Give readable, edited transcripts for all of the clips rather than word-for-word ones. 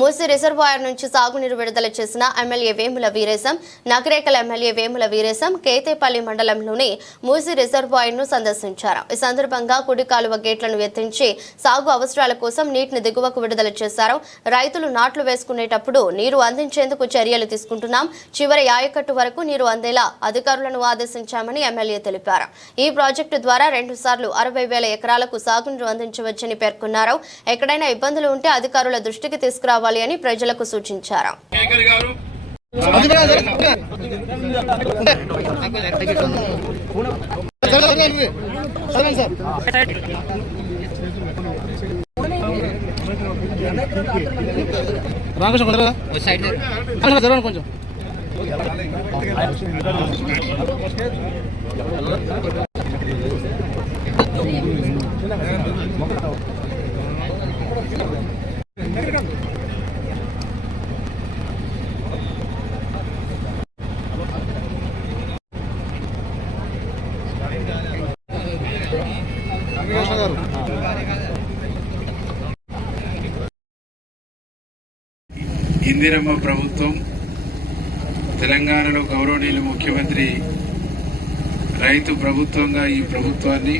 Musi reservoir నుంచి సాగునీరు విడుదల చేసిన ఎమ్మెల్యే వేముల వీరేశం, నగరేకల్ ఎమ్మెల్యే వేముల వీరేశం కేతేపల్లి మండలంలోని మూసీ రిజర్వాయర్ను సందర్శించారు. ఈ సందర్భంగా కుడి కాలువ గేట్లను ఎత్తించి సాగు అవసరాల కోసం నీటిని దిగువకు విడుదల చేశారు. రైతులు నాట్లు వేసుకునేటప్పుడు నీరు అందించేందుకు చర్యలు తీసుకుంటున్నాం. చివరి ఆయకట్టు వరకు నీరు అందేలా అధికారులను ఆదేశించామని ఎమ్మెల్యే తెలిపారు. ఈ ప్రాజెక్టు ద్వారా 2 సార్లు 60,000 ఎకరాలకు సాగునీరు అందించవచ్చని పేర్కొన్నారు. ఎక్కడైనా ఇబ్బందులు ఉంటే అధికారుల దృష్టికి తీసుకురావాలి అని ప్రజలకు సూచించారు. కొంచెం ఇందిరమ్మ ప్రభుత్వం తెలంగాణలో గౌరవనీయులు ముఖ్యమంత్రి రైతు ప్రభుత్వంగా ఈ ప్రభుత్వాన్ని,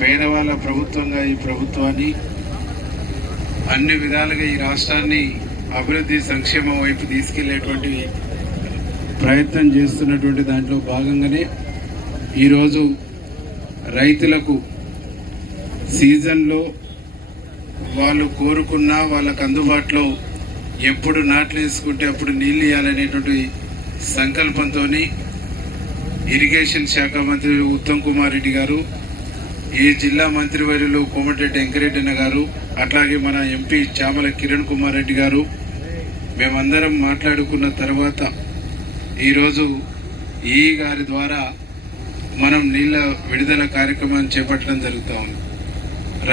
పేదవాళ్ళ ప్రభుత్వంగా ఈ ప్రభుత్వాన్ని, అన్ని విధాలుగా ఈ రాష్ట్రాన్ని అభివృద్ధి సంక్షేమం వైపు తీసుకెళ్లేటువంటి ప్రయత్నం చేస్తున్నటువంటి దాంట్లో భాగంగానే ఈరోజు రైతులకు సీజన్లో వాళ్ళు కోరుకున్న వాళ్ళకు అందుబాటులో ఎప్పుడు నాట్లు వేసుకుంటే అప్పుడు నీళ్లు ఇవ్వాలనేటువంటి సంకల్పంతో ఇరిగేషన్ శాఖ మంత్రి ఉత్తమ్ కుమార్ రెడ్డి గారు, ఈ జిల్లా మంత్రివర్యులు కోమటిరెడ్డి వెంకరెడ్డి గారు, అట్లాగే మన ఎంపీ చామల కిరణ్ కుమార్ రెడ్డి గారు మేమందరం మాట్లాడుకున్న తర్వాత ఈరోజు ఈ గారి ద్వారా మనం నీళ్ల విడుదల కార్యక్రమాన్ని చేపట్టడం జరుగుతూ ఉంది.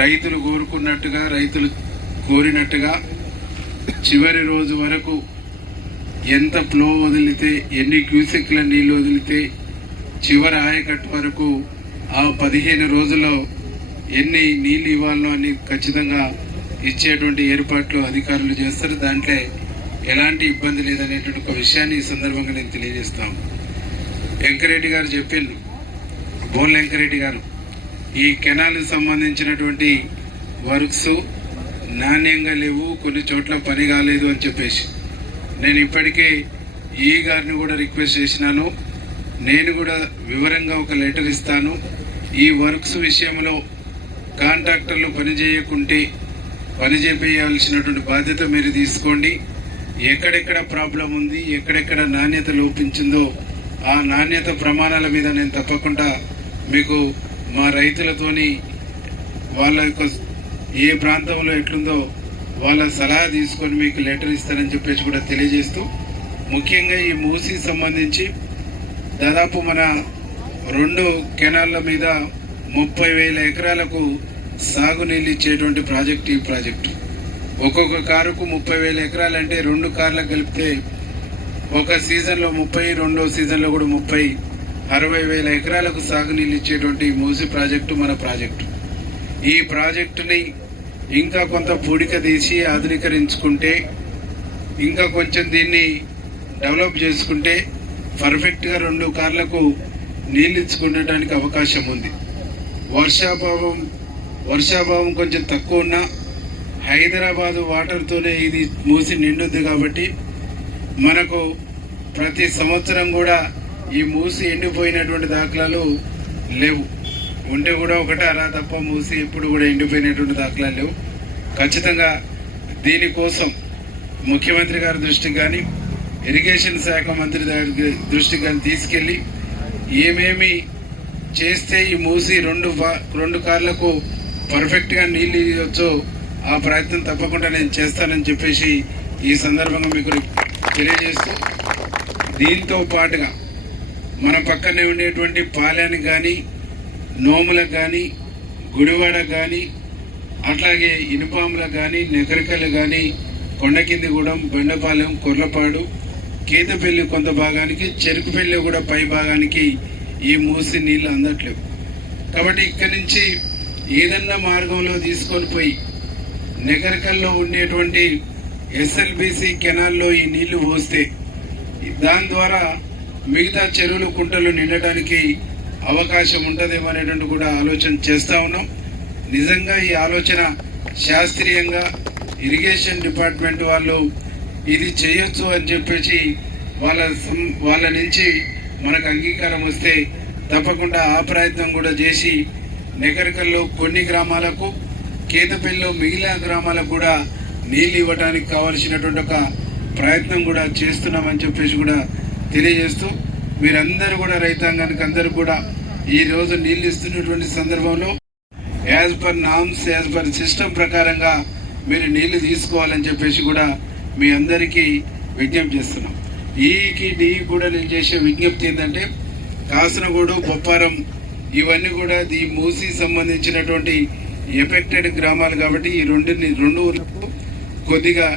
రైతులు కోరుకున్నట్టుగా, రైతులు కోరినట్టుగా చివరి రోజు వరకు ఎంత ఫ్లో వదిలితే, ఎన్ని క్యూసెక్ల నీళ్లు వదిలితే చివరి ఆయకట్టు వరకు ఆ 15 రోజుల్లో ఎన్ని నీళ్లు ఇవ్వాలో అని ఖచ్చితంగా ఇచ్చేటువంటి ఏర్పాట్లు అధికారులు చేస్తారు. దాంట్లో ఎలాంటి ఇబ్బంది లేదనేటువంటి ఒక విషయాన్ని ఈ సందర్భంగా నేను తెలియజేస్తాను. వెంకరెడ్డి గారు చెప్పిండు, బోల్ వెంకరెడ్డి గారు, ఈ కెనాల్ సంబంధించినటువంటి వర్క్స్ నాణ్యంగా లేవు, కొన్ని చోట్ల పని కాలేదు అని చెప్పేసి నేను ఇప్పటికే ఈ గారిని కూడా రిక్వెస్ట్ చేసినాను. నేను కూడా వివరంగా ఒక లెటర్ ఇస్తాను. ఈ వర్క్స్ విషయంలో కాంట్రాక్టర్లు పనిచేయకుంటే పని చేయాల్సినటువంటి బాధ్యత మీరు తీసుకోండి. ఎక్కడెక్కడ ప్రాబ్లం ఉంది, ఎక్కడెక్కడ నాణ్యత లోపించిందో ఆ నాణ్యత ప్రమాణాల మీద నేను తప్పకుండా మీకు మా రైతులతోని వాళ్ళ యొక్క ఏ ప్రాంతంలో ఎట్లుందో వాళ్ళ సలహా తీసుకొని మీకు లెటర్ ఇస్తానని చెప్పేసి కూడా తెలియజేస్తూ, ముఖ్యంగా ఈ మూసీ సంబంధించి దాదాపు మన 2 కెనాళ్ల మీద 30,000 ఎకరాలకు సాగునీళ్ళు ఇచ్చేటువంటి ప్రాజెక్టు ఈ ప్రాజెక్టు. ఒక్కొక్క కారుకు 30,000 ఎకరాలంటే 2 కార్లకు కలిపితే ఒక సీజన్లో 30, రెండో సీజన్లో కూడా 30, 60,000 ఎకరాలకు సాగునీళ్ళు ఇచ్చేటువంటి మూసీ ప్రాజెక్టు మన ప్రాజెక్టు. ఈ ప్రాజెక్టుని ఇంకా కొంత పూడిక తీసి ఆధునీకరించుకుంటే, ఇంకా కొంచెం దీన్ని డెవలప్ చేసుకుంటే పర్ఫెక్ట్గా 2 కార్లకు నీళ్ళు ఇచ్చుకునేటానికి అవకాశం ఉంది. వర్షాభావం కొంచెం తక్కువ ఉన్నా హైదరాబాదు వాటర్తోనే ఇది మూసి నిండుద్ది కాబట్టి మనకు ప్రతి సంవత్సరం కూడా ఈ మూసి ఎండిపోయినటువంటి దాఖలాలు లేవు. ఉంటే కూడా ఒకటే అలా తప్ప మూసి ఎప్పుడు కూడా ఎండిపోయినటువంటి దాఖలాలు లేవు. ఖచ్చితంగా దీనికోసం ముఖ్యమంత్రి గారి దృష్టికి కానీ, ఇరిగేషన్ శాఖ మంత్రి దృష్టికి కానీ తీసుకెళ్లి ఏమేమి చేస్తే ఈ మూసి 2 కార్లకు పర్ఫెక్ట్గా నీళ్ళు ఇవ్వచ్చో ఆ ప్రయత్నం తప్పకుండా నేను చేస్తానని చెప్పేసి ఈ సందర్భంగా మీకు తెలియజేస్తూ, దీంతో పాటుగా మన పక్కనే ఉండేటువంటి పాలెనికి కానీ, నోములకు కానీ, గుడివాడకు కానీ, అట్లాగే ఇనుపాములకు కానీ, నెకరికలు కానీ, కొండకిందిగూడెం, బెండపాలెం, కొర్లపాడు, కేతపల్లి కొంత భాగానికి, చెరుకుపల్లి కూడా పై భాగానికి ఈ మూసి నీళ్లు అందట్లేవు. కాబట్టి ఇక్కడి నుంచి ఏదన్నా మార్గంలో తీసుకొని పోయి నెకరికల్లో ఉండేటువంటి ఎస్ఎల్బిసి కెనాల్లో ఈ నీళ్లు పోస్తే దాని ద్వారా మిగతా చెరువులు కుంటలు నిండటానికి అవకాశం ఉంటుందేమో అనేటువంటి కూడా ఆలోచన చేస్తా ఉన్నాం. నిజంగా ఈ ఆలోచన శాస్త్రీయంగా ఇరిగేషన్ డిపార్ట్మెంట్ వాళ్ళు ఇది చేయొచ్చు అని చెప్పేసి వాళ్ళ నుంచి మనకు అంగీకారం వస్తే తప్పకుండా ఆ ప్రయత్నం కూడా చేసి నెగరికల్లో కొన్ని గ్రామాలకు, కేతపల్లిలో మిగిలిన గ్రామాలకు కూడా నీళ్ళు ఇవ్వడానికి కావలసినటువంటి ఒక ప్రయత్నం కూడా చేస్తున్నామని చెప్పేసి కూడా తెలియజేస్తూ, మీరందరూ కూడా రైతాంగానికి అందరూ కూడా ఈ రోజు నీళ్ళు ఇస్తున్నటువంటి సందర్భంలో as per norms, as per system ప్రకారంగా మీరు నీళ్లు తీసుకోవాలని చెప్పేసి కూడా మీ అందరికీ విజ్ఞప్తి చేస్తున్నాం. ఈకి డి కూడా నేను చేసే విజ్ఞప్తి ఏంటంటే, కాసనగూడు, బొప్పారం ఇవన్నీ కూడా ఈ మూసి సంబంధించినటువంటి ఎఫెక్టెడ్ గ్రామాలు కాబట్టి ఈ రెండు ఊర్లకు కొద్దిగా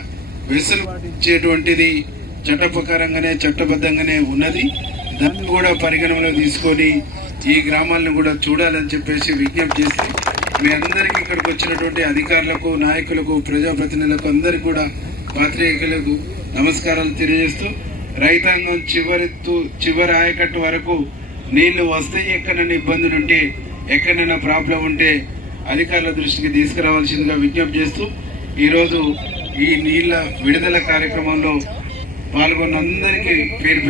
వెసులుబాటు ఇచ్చేటువంటిది చట్ట ప్రకారంగానే చట్టబద్ధంగానే ఉన్నది. దాన్ని కూడా పరిగణనలో తీసుకొని ఈ గ్రామాలను కూడా చూడాలని చెప్పేసి విజ్ఞప్తి చేసి, మీ అందరికీ ఇక్కడికి వచ్చినటువంటి అధికారులకు, నాయకులకు, ప్రజాప్రతినిధులకు అందరికీ కూడా పాత్రికేయులకు నమస్కారాలు తెలియజేస్తూ, రైతాంగం చివరి ఆయకట్టు వరకు నీళ్లు వస్తే ఎక్కడైనా ఇబ్బందులు ఉంటే, ఎక్కడైనా ప్రాబ్లం ఉంటే అధికారుల దృష్టికి తీసుకురావాల్సిందిగా విజ్ఞప్తి చేస్తూ, ఈరోజు ఈ నీళ్ల విడుదల కార్యక్రమంలో పాల్గొన్న అందరికీ పేరు